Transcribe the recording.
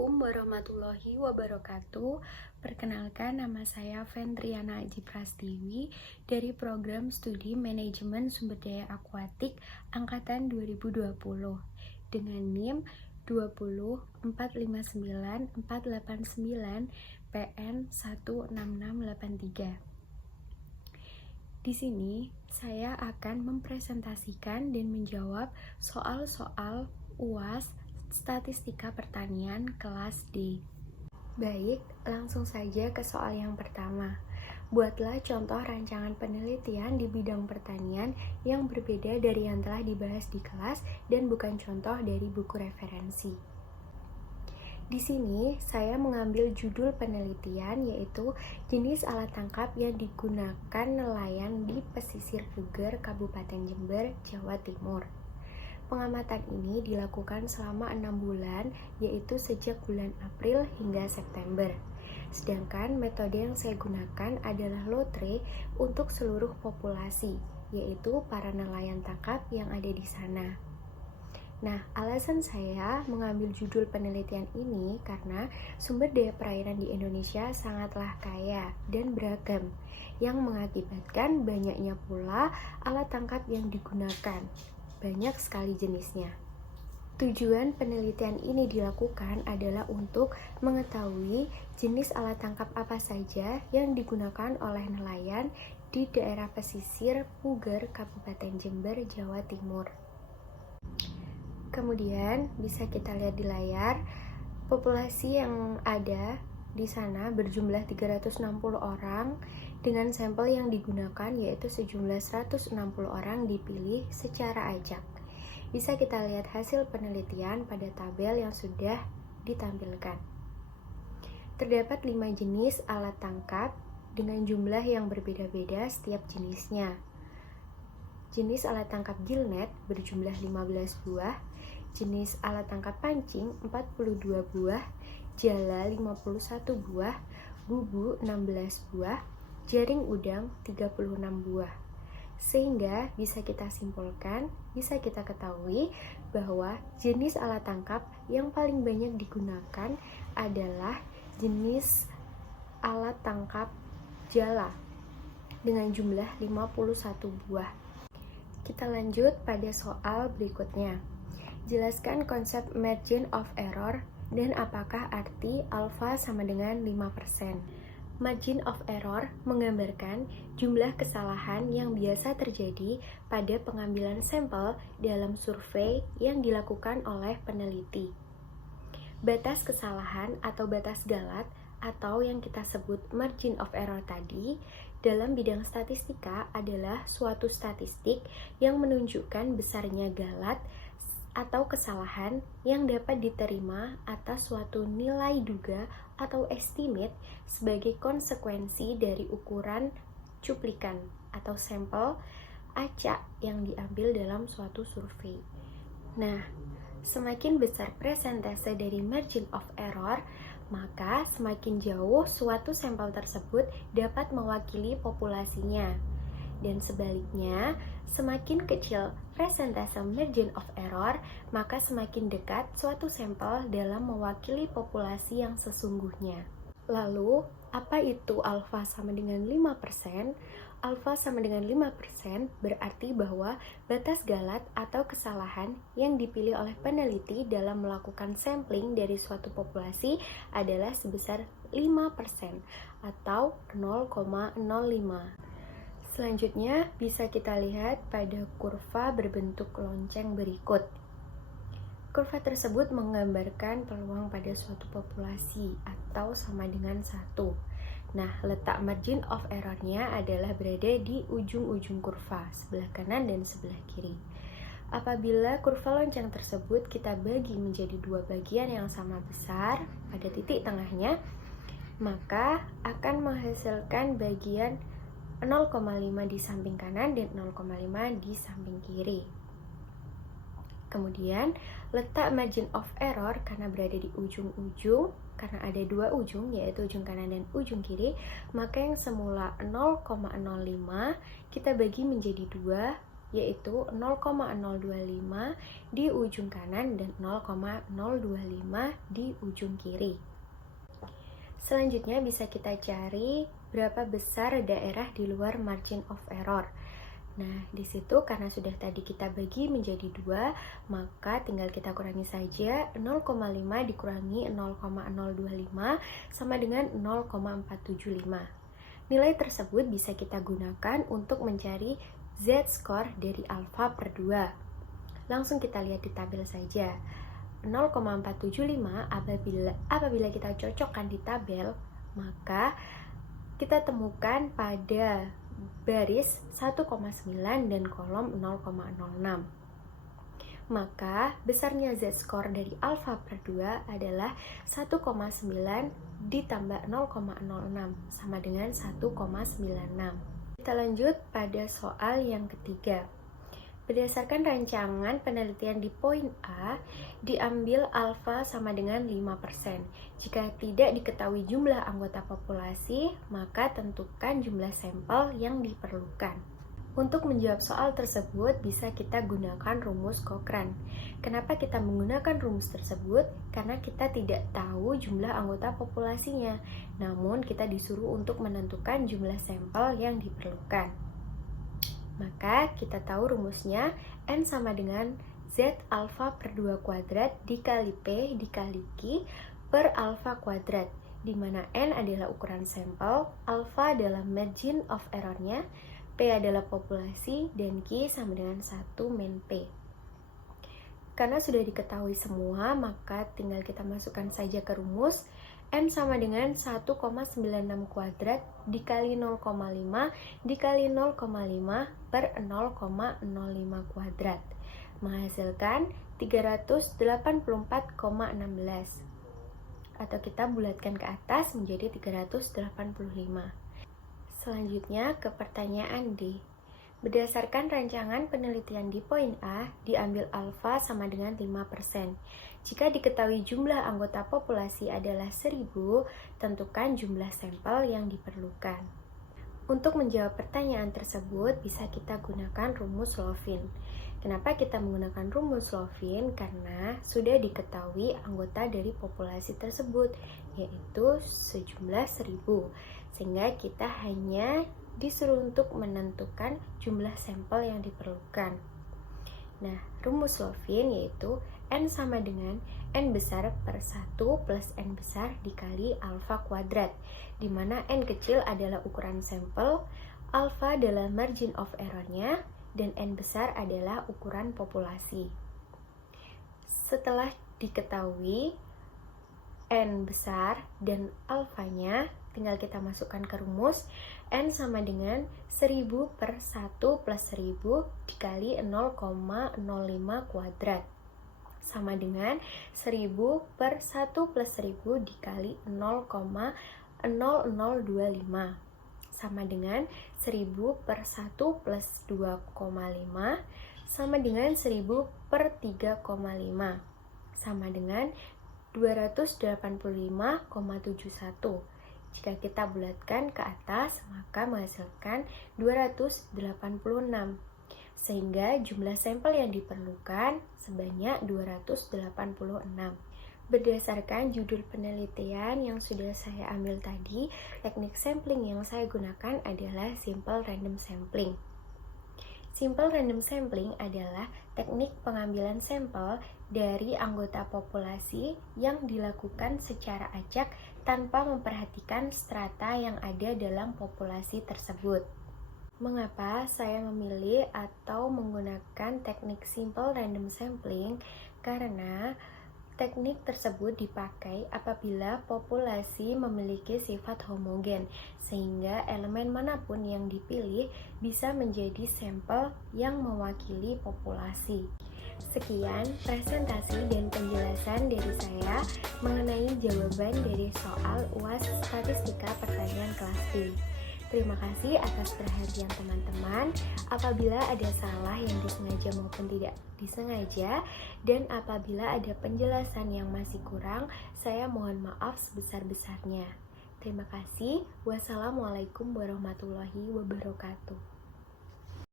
Assalamualaikum warahmatullahi wabarakatuh. Perkenalkan, nama saya Fendriana Aji Prastiwi dari Program Studi Manajemen Sumber Daya Akuatik Angkatan 2020 dengan NIM 20459 PN 16683. Di sini saya akan mempresentasikan dan menjawab soal-soal UAS Statistika Pertanian kelas D. Baik, langsung saja ke soal yang pertama. Buatlah contoh rancangan penelitian di bidang pertanian yang berbeda dari yang telah dibahas di kelas dan bukan contoh dari buku referensi. Di sini saya mengambil judul penelitian yaitu jenis alat tangkap yang digunakan nelayan di pesisir Puger, Kabupaten Jember, Jawa Timur. Pengamatan ini dilakukan selama 6 bulan, yaitu sejak bulan April hingga September. Sedangkan metode yang saya gunakan adalah lotre untuk seluruh populasi, yaitu para nelayan tangkap yang ada di sana. Nah, alasan saya mengambil judul penelitian ini karena sumber daya perairan di Indonesia sangatlah kaya dan beragam, yang mengakibatkan banyaknya pula alat tangkap yang digunakan. Banyak sekali jenisnya. Tujuan penelitian ini dilakukan adalah untuk mengetahui jenis alat tangkap apa saja yang digunakan oleh nelayan di daerah pesisir Puger, Kabupaten Jember, Jawa Timur. Kemudian bisa kita lihat di layar, populasi yang ada di sana berjumlah 360 orang dengan sampel yang digunakan yaitu sejumlah 160 orang dipilih secara acak. Bisa kita lihat hasil penelitian pada tabel yang sudah ditampilkan. Terdapat 5 jenis alat tangkap dengan jumlah yang berbeda-beda setiap jenisnya. Jenis alat tangkap gillnet berjumlah 15 buah, jenis alat tangkap pancing 42 buah, jala 51 buah, bubu 16 buah, jaring udang 36 buah. Sehingga bisa kita simpulkan, bisa kita ketahui bahwa jenis alat tangkap yang paling banyak digunakan adalah jenis alat tangkap jala dengan jumlah 51 buah. Kita lanjut pada soal berikutnya. Jelaskan konsep margin of error dan apakah arti alfa sama dengan 5%. Margin of error menggambarkan jumlah kesalahan yang biasa terjadi pada pengambilan sampel dalam survei yang dilakukan oleh peneliti. Batas kesalahan atau batas galat atau yang kita sebut margin of error tadi dalam bidang statistika adalah suatu statistik yang menunjukkan besarnya galat atau kesalahan yang dapat diterima atas suatu nilai duga atau estimate sebagai konsekuensi dari ukuran cuplikan atau sampel acak yang diambil dalam suatu survei. Nah, semakin besar persentase dari margin of error, maka semakin jauh suatu sampel tersebut dapat mewakili populasinya. Dan sebaliknya, semakin kecil persentase margin of error, maka semakin dekat suatu sampel dalam mewakili populasi yang sesungguhnya. Lalu, apa itu alfa sama dengan 5%? Alfa sama dengan 5% berarti bahwa batas galat atau kesalahan yang dipilih oleh peneliti dalam melakukan sampling dari suatu populasi adalah sebesar 5% atau 0,05. Selanjutnya bisa kita lihat pada kurva berbentuk lonceng berikut. Kurva tersebut menggambarkan peluang pada suatu populasi atau sama dengan 1. Nah, letak margin of error-nya adalah berada di ujung-ujung kurva, sebelah kanan dan sebelah kiri. Apabila kurva lonceng tersebut kita bagi menjadi dua bagian yang sama besar pada titik tengahnya, maka akan menghasilkan bagian 0,5 di samping kanan dan 0,5 di samping kiri. Kemudian, letak margin of error karena berada di ujung-ujung, karena ada dua ujung, yaitu ujung kanan dan ujung kiri, maka yang semula 0,05 kita bagi menjadi 2 yaitu 0,025 di ujung kanan dan 0,025 di ujung kiri. Selanjutnya bisa kita cari berapa besar daerah di luar margin of error. Nah, di situ karena sudah tadi kita bagi menjadi 2, maka tinggal kita kurangi saja. 0,5 dikurangi 0,025 sama dengan 0,475. Nilai tersebut bisa kita gunakan untuk mencari z-score dari alfa per 2. Langsung kita lihat di tabel saja. 0,475 apabila kita cocokkan di tabel, maka kita temukan pada baris 1,9 dan kolom 0,06. Maka besarnya z-score dari alfa per 2 adalah 1,9 ditambah 0,06 sama dengan 1,96. Kita lanjut pada soal yang ketiga. Berdasarkan rancangan penelitian di poin A, diambil alfa sama dengan 5%. Jika tidak diketahui jumlah anggota populasi, maka tentukan jumlah sampel yang diperlukan. Untuk menjawab soal tersebut, bisa kita gunakan rumus Cochrane. Kenapa kita menggunakan rumus tersebut? Karena kita tidak tahu jumlah anggota populasinya, namun kita disuruh untuk menentukan jumlah sampel yang diperlukan. Maka kita tahu rumusnya N sama dengan Z alfa per 2 kuadrat dikali P dikali Q per alfa kuadrat, di mana N adalah ukuran sampel, alfa adalah margin of error-nya, P adalah populasi, dan Q sama dengan 1 min P. Karena sudah diketahui semua, maka tinggal kita masukkan saja ke rumus. N sama dengan 1,96 kuadrat dikali 0,5 dikali 0,5 per 0,05 kuadrat, menghasilkan 384,16. Atau kita bulatkan ke atas menjadi 385. Selanjutnya ke pertanyaan D. Berdasarkan rancangan penelitian di poin A, diambil alfa sama dengan 5%. Jika diketahui jumlah anggota populasi adalah 1000, tentukan jumlah sampel yang diperlukan. Untuk menjawab pertanyaan tersebut, bisa kita gunakan rumus Lovin. Kenapa kita menggunakan rumus Lovin? Karena sudah diketahui anggota dari populasi tersebut, yaitu sejumlah 1000. Sehingga kita hanya disuruh untuk menentukan jumlah sampel yang diperlukan. Nah, rumus Lovin yaitu N sama dengan N besar per 1 plus N besar dikali alfa kuadrat, di mana N kecil adalah ukuran sampel, alfa adalah margin of error-nya, dan N besar adalah ukuran populasi. Setelah diketahui N besar dan alfanya, tinggal kita masukkan ke rumus. N sama dengan 1000 per 1 plus 1000 dikali 0,05 kuadrat, sama dengan 1000 per 1 plus 1000 dikali 0,0025, sama dengan 1000 per 1 plus 2,5 sama dengan 1000 per 3,5, sama dengan 285,71. Jika kita bulatkan ke atas, maka menghasilkan 286. Sehingga jumlah sampel yang diperlukan sebanyak 286. Berdasarkan judul penelitian yang sudah saya ambil tadi, teknik sampling yang saya gunakan adalah simple random sampling. Simple random sampling adalah teknik pengambilan sampel dari anggota populasi yang dilakukan secara acak tanpa memperhatikan strata yang ada dalam populasi tersebut. Mengapa saya memilih atau menggunakan teknik simple random sampling? Karena teknik tersebut dipakai apabila populasi memiliki sifat homogen, sehingga elemen manapun yang dipilih bisa menjadi sampel yang mewakili populasi. Sekian presentasi dan penjelasan dari saya mengenai jawaban dari soal UAS Statistika Pertanian kelas B. Terima kasih atas perhatian teman-teman. Apabila ada salah yang disengaja maupun tidak disengaja, dan apabila ada penjelasan yang masih kurang, saya mohon maaf sebesar-besarnya. Terima kasih. Wassalamualaikum warahmatullahi wabarakatuh.